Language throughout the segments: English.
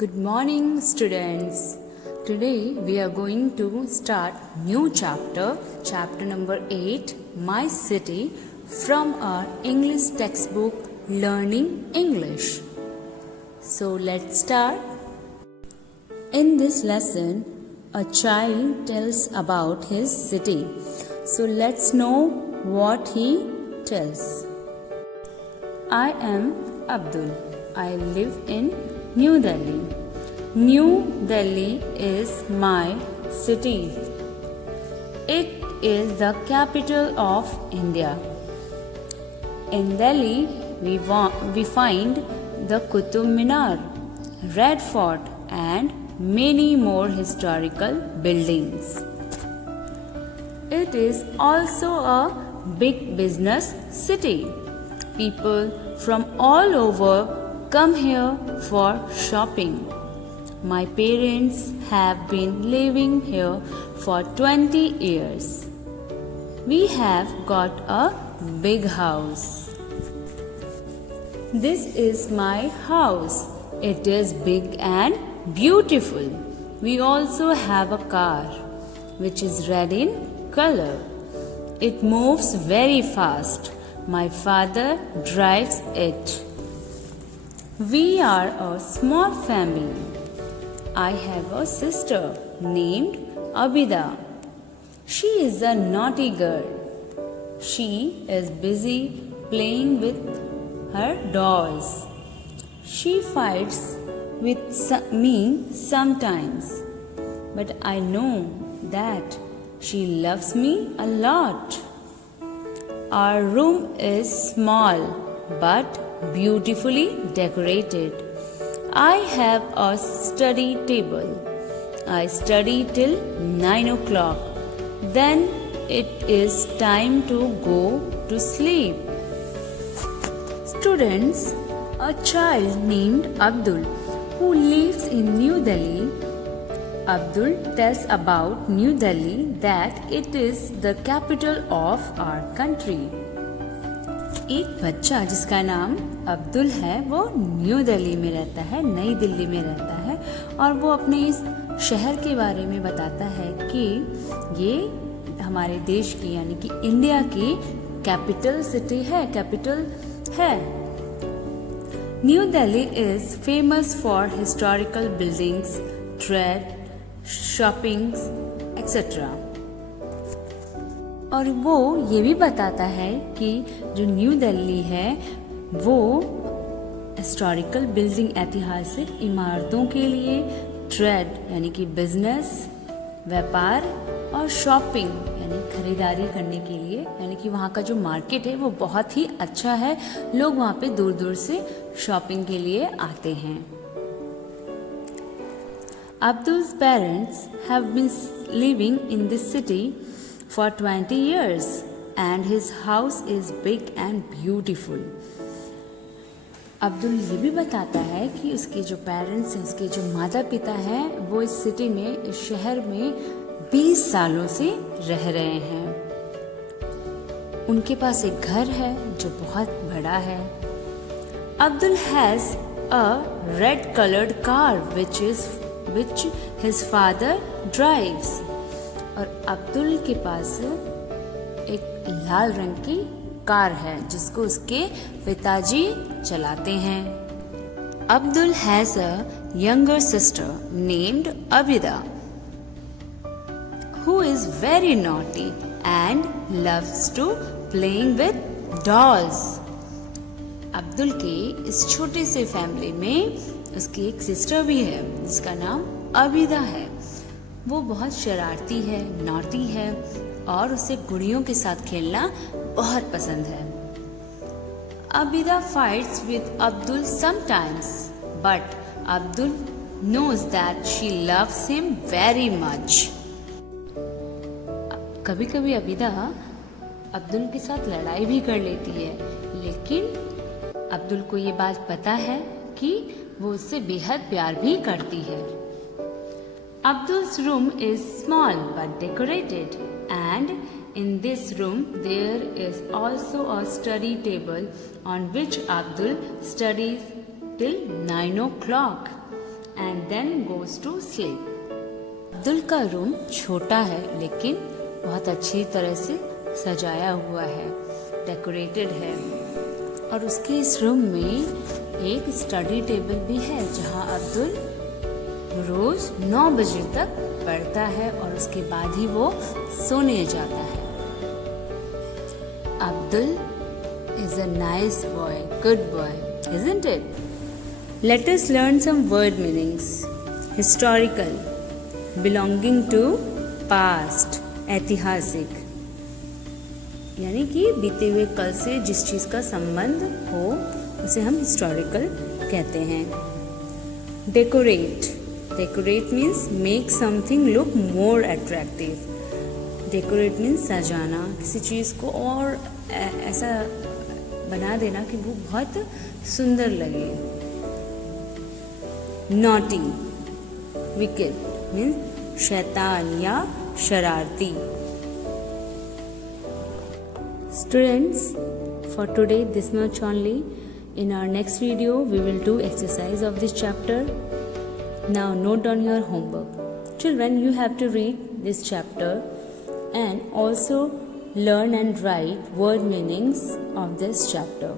Good morning, students. Today we are going to start new chapter number 8, My City, from our English textbook Learning English. So let's start. In this lesson, a child tells about his city. So let's know what he tells. I am Abdul. I live in New Delhi. New Delhi is my city. It is the capital of India. In Delhi, we find the Qutub Minar, Red Fort, and many more historical buildings. It is also a big business city. People from all over come here for shopping. My parents have been living here for 20 years. We have got a big house. This is my house. It is big and beautiful. We also have a car which is red in color. It moves very fast. My father drives it. We are a small family. I have a sister named Abida. She is a naughty girl. She is busy playing with her dolls. She fights with me sometimes, but I know that she loves me a lot. Our room is small but beautifully decorated. I have a study table. I study till 9 o'clock. Then it is time to go to sleep. Students, a child named Abdul who lives in New Delhi. Abdul tells about New Delhi that it is the capital of our country. एक बच्चा जिसका नाम अब्दुल है वो new Delhi में रहता है, नई दिल्ली में रहता है और वो अपने इस शहर के बारे में बताता है कि ये हमारे देश की यानी कि इंडिया की कैपिटल सिटी है, कैपिटल है। New Delhi is famous for historical buildings, trade, shopping etcetera. और वो ये भी बताता है कि जो न्यू दिल्ली है वो हिस्टोरिकल बिल्डिंग, ऐतिहासिक इमारतों के लिए, ट्रेड यानी कि बिजनेस, व्यापार और शॉपिंग यानी खरीदारी करने के लिए, यानी कि वहाँ का जो मार्केट है वो बहुत ही अच्छा है। लोग वहाँ पे दूर दूर से शॉपिंग के लिए आते हैं। Abdul's parents have been living in this city for 20 years and his house is big and beautiful. Abdul ये भी बताता है कि उसके जो पेरेंट्स हैं, उसके जो माता पिता हैं, वो इस सिटी में, इस शहर में 20 सालों से रह रहे हैं। उनके पास एक घर है जो बहुत बड़ा है। Abdul has a red coloured car which his father drives. और अब्दुल के पास एक लाल रंग की कार है जिसको उसके पिताजी चलाते हैं। Abdul has a younger sister named Abida who is very naughty and loves to playing with dolls. Abdul के इस छोटे से फैमिली में उसकी एक सिस्टर भी है जिसका नाम अबिदा है। वो बहुत शरारती है, नॉटी है और उसे गुड़ियों के साथ खेलना बहुत पसंद है। Abida fights with Abdul sometimes but Abdul knows that she loves him very much. कभी कभी अबिदा अब्दुल के साथ लड़ाई भी कर लेती है, लेकिन अब्दुल को ये बात पता है कि वो उससे बेहद प्यार भी करती है। Abdul's room is small but decorated, and in this room there is also a study table on which Abdul studies till 9 o'clock. and then goes to sleep. Abdul का रूम छोटा है लेकिन बहुत अच्छी तरह से सजाया हुआ है, डेकोरेटेड है। और उसके इस रूम में एक स्टडी टेबल भी है जहां अब्दुल रोज 9 बजे तक पढ़ता है और उसके बाद ही वो सोने जाता है। Abdul is a nice boy, good boy, isn't it? Let us learn some word meanings. Historical, belonging to past, ऐतिहासिक, यानी कि बीते हुए कल से जिस चीज़ का संबंध हो उसे हम हिस्टोरिकल कहते हैं। Decorate, decorate means make something look more attractive. Decorate means सजाना, किसी चीज़ को और ऐसा बना देना कि वो बहुत सुंदर लगे। नॉटी, विकेड मीन्स शैतान या शरारती। Students, for today this much only. In our next video we will do exercise of this chapter. Now note down your homework. Children, you have to read this chapter and also learn and write word meanings of this chapter.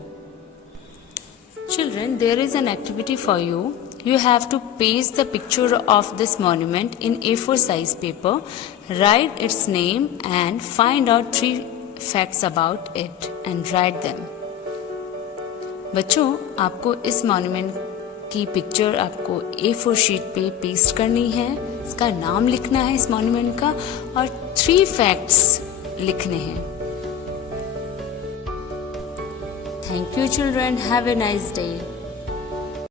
Children, there is an activity for you. You have to paste the picture of this monument in A4 size paper, write its name and find out 3 facts about it and write them. बच्चों, आपको इस monument की picture आपको A4 sheet पे paste करनी है, इसका नाम लिखना है इस मॉन्यूमेंट का और 3 फैक्ट्स लिखने हैं। Thank you children, have a nice day.